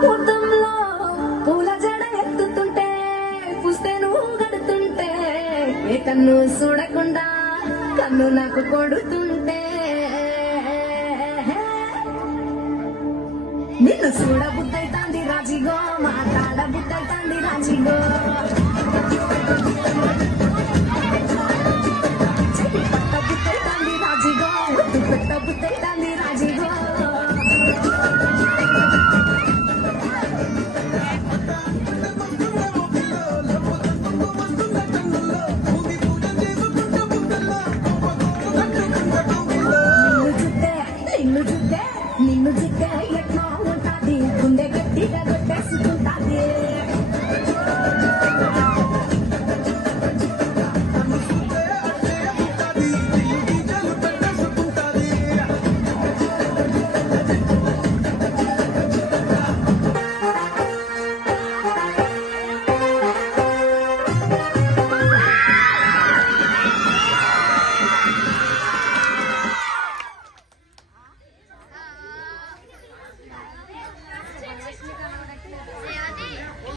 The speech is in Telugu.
ముహూర్తంలో పూల జడ ఎత్తుతుంటే పుస్తే నువ్వు గడుతుంటే ఏ కన్ను చూడకుండా కన్ను నాకు కొడుతుంటే నిన్ను చూడబుద్దైతాంది రాజిగో మాట్లాడబుద్దైతాంది రాజిగో పట్టబుద్దైతాంది రాజిగో ముద్దు పెట్టబుద్దైతాంది రాజిగో నిన్ను చుట్టే ఎట్లా ఉంటాది గుండె గట్టిగా కొట్టేసుకుంటాది